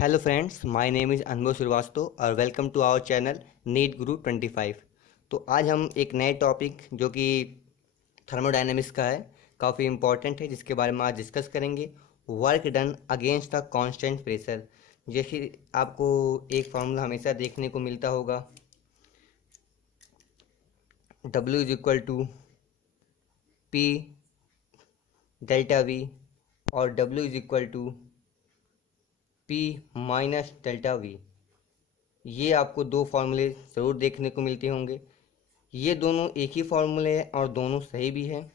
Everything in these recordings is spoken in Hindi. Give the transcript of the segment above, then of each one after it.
Hello friends, my name is Anubhav Srivastava और welcome to our channel NEET Guru 25। तो आज हम एक नए टॉपिक जो कि थर्मोडायनेमिक्स का है, काफ़ी इम्पॉर्टेंट है, जिसके बारे में आज डिस्कस करेंगे। Work done against the constant pressure. जैसे आपको एक फार्मूला हमेशा देखने को मिलता होगा, W is equal to P delta V और W is equal to P minus delta V. ये आपको दो फार्मूले ज़रूर देखने को मिलते होंगे। ये दोनों एक ही फार्मूले हैं और दोनों सही भी हैं।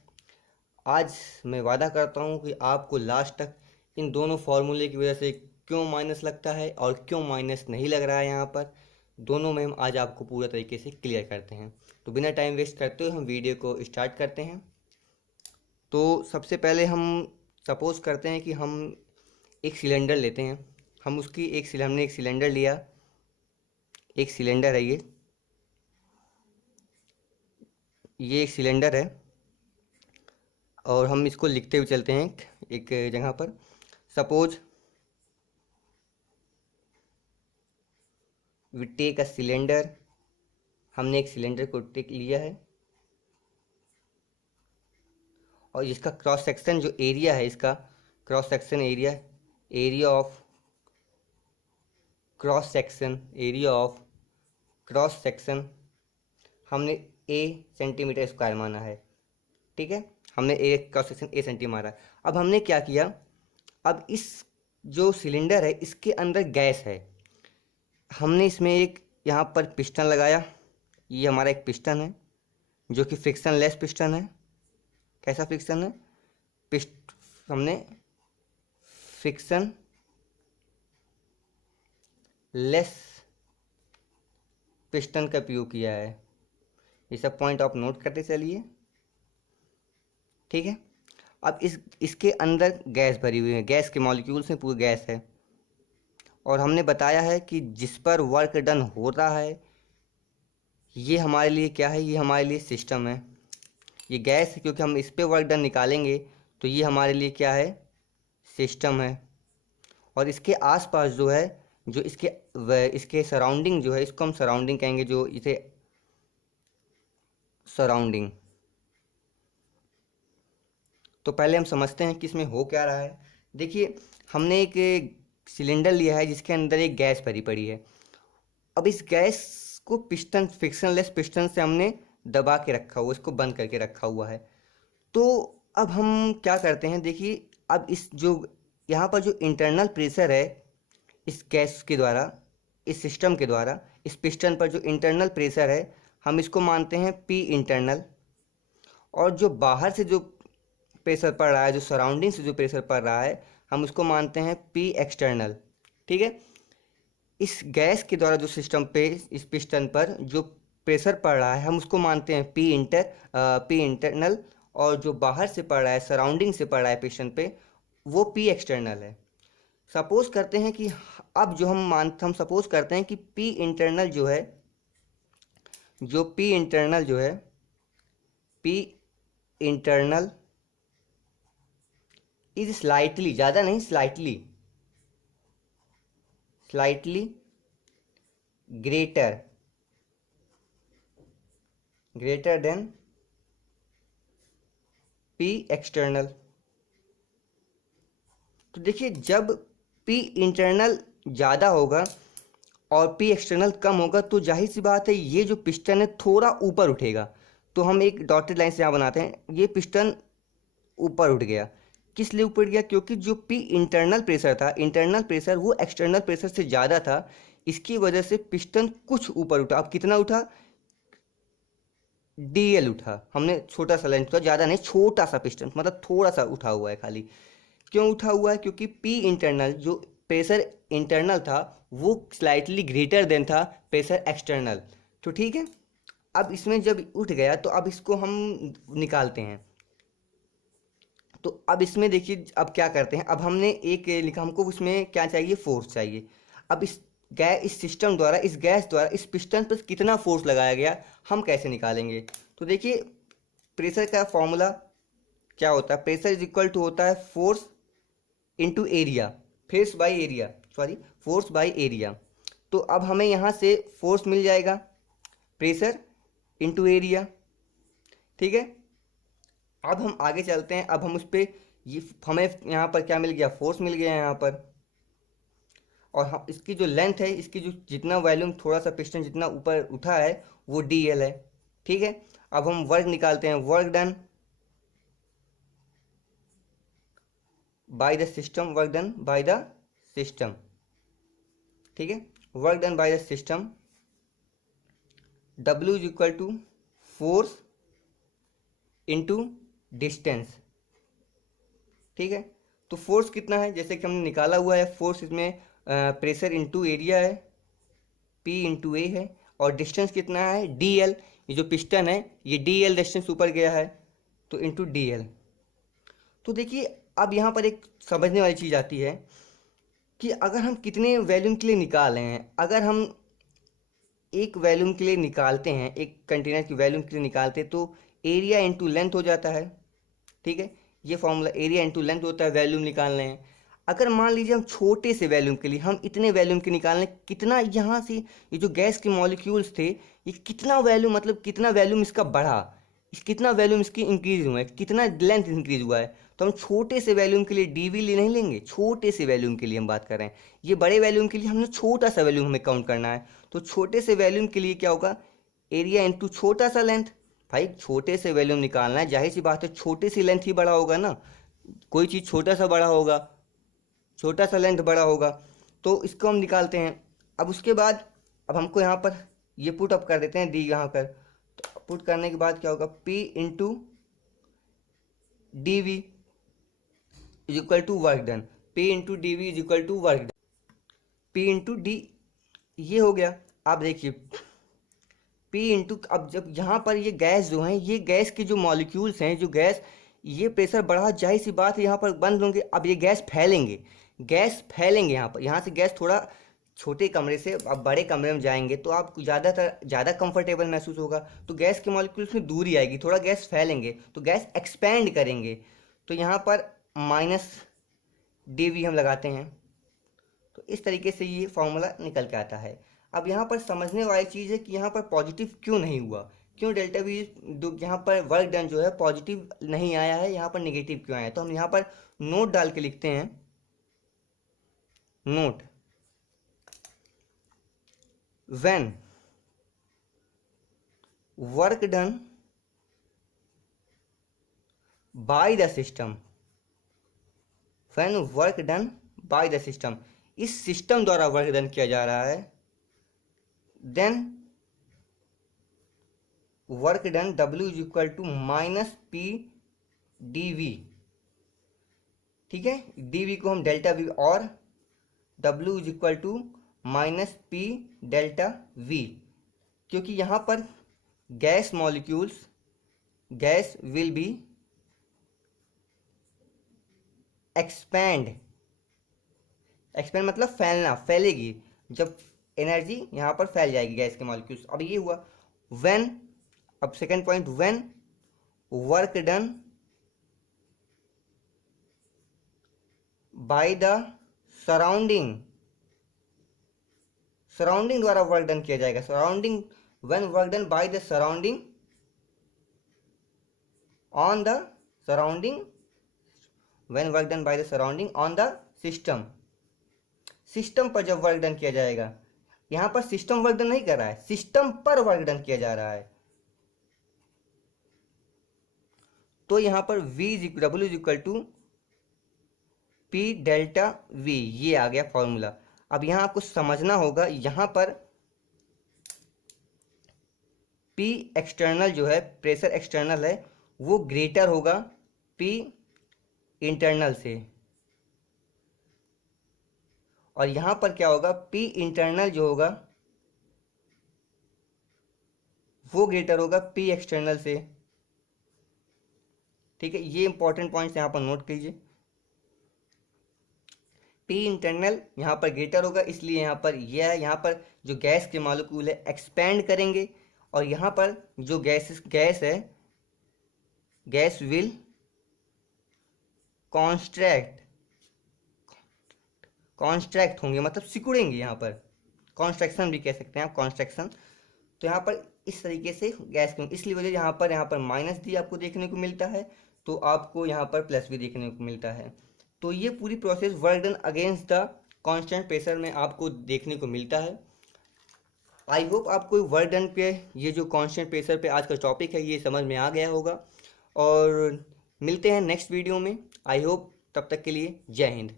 आज मैं वादा करता हूँ कि आपको लास्ट तक इन दोनों फार्मूले की वजह से क्यों माइनस लगता है और क्यों माइनस नहीं लग रहा है, यहाँ पर दोनों में हम आज आपको पूरा तरीके से क्लियर करते हैं। तो बिना टाइम वेस्ट करते हुए हम वीडियो को स्टार्ट करते हैं। तो सबसे पहले हम सपोज़ करते हैं कि हम एक सिलेंडर लेते हैं। हमने एक सिलेंडर लिया, एक सिलेंडर है ये एक सिलेंडर है और हम इसको लिखते हुए चलते हैं एक जगह पर। Suppose we take a cylinder. हमने एक सिलेंडर को टेक लिया है और इसका क्रॉस सेक्शन जो एरिया है, इसका cross section area of cross section हमने ए सेंटीमीटर स्क्वायर माना है। ठीक है, हमने ए क्रॉस सेक्शन ए सेंटी मारा। अब हमने क्या किया, अब इस जो सिलेंडर है इसके अंदर गैस है। हमने इसमें एक यहाँ पर पिस्टन लगाया। ये हमारा एक पिस्टन है जो कि फ्रिक्शन लेस पिस्टन है। कैसा फ्रिक्शन है? हमने फ्रिक्शन लेस पिस्टन का उपयोग किया है। ये सब पॉइंट आप नोट करते चलिए। ठीक है, अब इसके अंदर गैस भरी हुई है, गैस के मॉलिक्यूल्स में पूरी गैस है और हमने बताया है कि जिस पर वर्क डन हो रहा है ये हमारे लिए क्या है, ये हमारे लिए सिस्टम है। ये गैस है क्योंकि हम इस पर वर्क डन निकालेंगे तो ये हमारे लिए क्या है, सिस्टम है। और इसके आसपास जो है, जो इसके सराउंडिंग जो है, इसको हम सराउंडिंग कहेंगे, जो इसे सराउंडिंग। तो पहले हम समझते हैं कि इसमें हो क्या रहा है। देखिए, हमने एक सिलेंडर लिया है जिसके अंदर एक गैस भरी पड़ी है। अब इस गैस को फ्रिक्शनलेस पिस्टन से हमने दबा के रखा हुआ, इसको बंद करके रखा हुआ है। तो अब हम क्या करते हैं, देखिए, अब इस जो यहाँ पर जो इंटरनल प्रेशर है इस गैस के द्वारा, इस सिस्टम के द्वारा, इस पिस्टन पर जो इंटरनल प्रेशर है हम इसको मानते हैं पी इंटरनल। और जो बाहर से जो प्रेशर पड़ रहा है, जो सराउंडिंग से जो प्रेशर पड़ रहा है, हम उसको मानते हैं पी एक्सटर्नल। ठीक है, इस गैस के द्वारा जो सिस्टम पे, इस पिस्टन पर जो प्रेशर पड़ रहा है हम उसको मानते हैं पी इंटरनल। और जो बाहर से पड़ रहा है, सराउंडिंग से पड़ रहा है पिस्टन पे, वो पी एक्सटर्नल है। सपोज करते हैं कि अब जो हम सपोज करते हैं कि पी इंटरनल जो है, पी इंटरनल इज स्लाइटली, ज़्यादा नहीं, slightly greater than P external. तो देखिए, जब पी इंटरनल ज़्यादा होगा और पी एक्सटर्नल कम होगा तो जाहिर सी बात है ये जो पिस्टन है थोड़ा ऊपर उठेगा। तो हम एक डॉटेड लाइन से यहाँ बनाते हैं, ये पिस्टन ऊपर उठ गया। किस लिए ऊपर गया? क्योंकि जो पी इंटरनल प्रेशर था, इंटरनल प्रेशर वो एक्सटर्नल प्रेशर से ज़्यादा था, इसकी वजह से पिस्टन कुछ ऊपर उठा। अब कितना उठा? DL उठा। हमने छोटा सा लाइन उठा, ज़्यादा नहीं, छोटा सा पिस्टन, मतलब थोड़ा सा उठा हुआ है खाली। क्यों उठा हुआ है? क्योंकि पी इंटरनल जो प्रेशर इंटरनल था वो स्लाइटली ग्रेटर देन था प्रेशर एक्सटर्नल। तो ठीक है, अब इसमें जब उठ गया तो अब इसको हम निकालते हैं। तो अब इसमें देखिए, अब क्या करते हैं, अब हमने एक लिखा, हमको उसमें क्या चाहिए, फोर्स चाहिए। अब इस सिस्टम द्वारा, इस गैस द्वारा इस पिस्टन पर कितना फोर्स लगाया गया हम कैसे निकालेंगे? तो देखिए, प्रेशर का फॉर्मूला क्या होता है, प्रेशर इज इक्वल टू होता है force into area, force by area. Sorry force by area. तो अब हमें यहाँ से फोर्स मिल जाएगा प्रेशर इनटू एरिया, ठीक है। अब हम आगे चलते हैं, अब हम उस पर ये हमें यहाँ पर क्या मिल गया, फोर्स मिल गया यहाँ पर, और हम इसकी जो लेंथ है, इसकी जो जितना वॉल्यूम थोड़ा सा पिस्टन जितना ऊपर उठा है वो dl है, ठीक है। अब हम वर्क निकालते हैं, work done by the system, work done by the system, ठीक है। Work done by the system W is equal to force into distance, ठीक है। तो फोर्स कितना है, जैसे कि हमने निकाला हुआ है फोर्स, इसमें प्रेशर इनटू एरिया है, P इंटू ए है, और डिस्टेंस कितना है dl, ये जो पिस्टन है ये dl डिस्टेंस ऊपर गया है तो इंटू dl। तो देखिए अब यहाँ पर एक समझने वाली चीज़ आती है कि अगर हम कितने वॉल्यूम के लिए निकाल रहे हैं, अगर हम एक वॉल्यूम के लिए निकालते हैं, एक कंटेनर की वॉल्यूम के लिए निकालते हैं, तो एरिया इंटू लेंथ हो जाता है, ठीक है। ये फॉर्मूला एरिया इंटू लेंथ होता है वॉल्यूम निकालने हैं। अगर मान लीजिए हम छोटे से वॉल्यूम के लिए, हम इतने वॉल्यूम के निकालने, कितना यहाँ से ये जो गैस के मॉलिक्यूल्स थे ये कितना वॉल्यूम, मतलब कितना वॉल्यूम इसका बढ़ा, कितना वॉल्यूम इसकी इंक्रीज हुआ है, कितना लेंथ इंक्रीज हुआ है, तो हम छोटे से वॉल्यूम के लिए डीवी नहीं लेंगे, छोटे से वॉल्यूम के लिए हम बात कर रहे हैं। ये बड़े वॉल्यूम के लिए हमने छोटा सा वॉल्यूम हमें काउंट करना है, तो छोटे से वॉल्यूम के लिए क्या होगा, एरिया इंटू छोटा सा लेंथ। भाई छोटे से वॉल्यूम निकालना है, जाहिर सी बात है छोटे सी लेंथ ही बड़ा होगा ना, कोई चीज़ छोटा सा बड़ा होगा, छोटा सा लेंथ बड़ा होगा, तो इसको हम निकालते हैं। अब उसके बाद अब हमको यहाँ पर ये पुट अप कर देते हैं डी यहाँ कर, तो पुट करने के बाद क्या होगा, P into D V is equal to work done, P into D V is equal to work done, P into D, ये हो गया। आप देखिए P इंटू, अब जब यहाँ पर ये गैस जो है, ये गैस के जो मॉलिक्यूल्स हैं, जो गैस ये प्रेशर बढ़ा, जाहिर सी बात है यहाँ पर बंद होंगे, अब ये गैस फैलेंगे, गैस फैलेंगे यहाँ पर, यहाँ से गैस थोड़ा छोटे कमरे से अब बड़े कमरे में जाएंगे तो आपको ज़्यादा कंफर्टेबल महसूस होगा, तो गैस के मॉलिक्यूल्स में दूरी आएगी, थोड़ा गैस फैलेंगे तो गैस एक्सपैंड करेंगे, तो यहाँ पर माइनस dv हम लगाते हैं, तो इस तरीके से ये फॉर्मूला निकल के आता है। अब यहाँ पर समझने वाली चीज़ है कि यहाँ पर पॉजिटिव क्यों नहीं हुआ, क्यों डेल्टा वी यहाँ पर वर्क डन जो है पॉजिटिव नहीं आया है, यहाँ पर नेगेटिव क्यों आया है। तो हम यहाँ पर नोट डाल के लिखते हैं, note when work done by the system, when work done by the system, इस सिस्टम द्वारा वर्क डन किया जा रहा है, then work done W is equal to minus P dV, ठीक है। dV को हम डेल्टा V, और W is equal to minus P delta V, क्योंकि यहाँ पर gas molecules, gas will be expand, expand मतलब फैलना, फैलेगी, जब एनर्जी यहाँ पर फैल जाएगी गैस के मॉलिक्यूल्स। अब ये हुआ व्हेन, अब second point, when work done by the surrounding, surrounding द्वारा वर्क डन किया जाएगा, surrounding, when work done by the surrounding on the surrounding, when work done by the surrounding on the system, system पर जब वर्क डन किया जाएगा, यहाँ पर सिस्टम वर्क डन नहीं कर रहा है, सिस्टम पर वर्क डन किया जा रहा है, तो यहाँ पर W is equal to P delta V, ये आ गया फॉर्मूला। अब यहाँ आपको समझना होगा, यहाँ पर P एक्सटर्नल जो है, प्रेशर एक्सटर्नल है, वो ग्रेटर होगा P इंटरनल से, और यहाँ पर क्या होगा, P इंटरनल जो होगा वो ग्रेटर होगा P एक्सटर्नल से, ठीक है। ये इंपॉर्टेंट पॉइंट्स यहाँ पर नोट कीजिए, P इंटरनल यहाँ पर ग्रेटर होगा, इसलिए यहाँ पर यह है, यहाँ पर जो गैस के मॉलिक्यूल है एक्सपैंड करेंगे, और यहाँ पर जो गैस है, गैस विल कॉन्स्ट्रैक्ट होंगे, मतलब सिकुड़ेंगे। यहाँ पर कॉन्स्ट्रक्शन भी कह सकते हैं आप, कॉन्स्ट्रक्शन। तो यहाँ पर इस तरीके से गैस की इसलिए वजह यहाँ पर माइनस भी आपको देखने को मिलता है, तो आपको यहाँ पर प्लस भी देखने को मिलता है। तो ये पूरी process work done against the constant pressure में आपको देखने को मिलता है। आई होप आपको वर्क डन पे ये जो कांस्टेंट प्रेशर पे आज का टॉपिक है ये समझ में आ गया होगा, और मिलते हैं नेक्स्ट वीडियो में। आई होप, तब तक के लिए जय हिंद।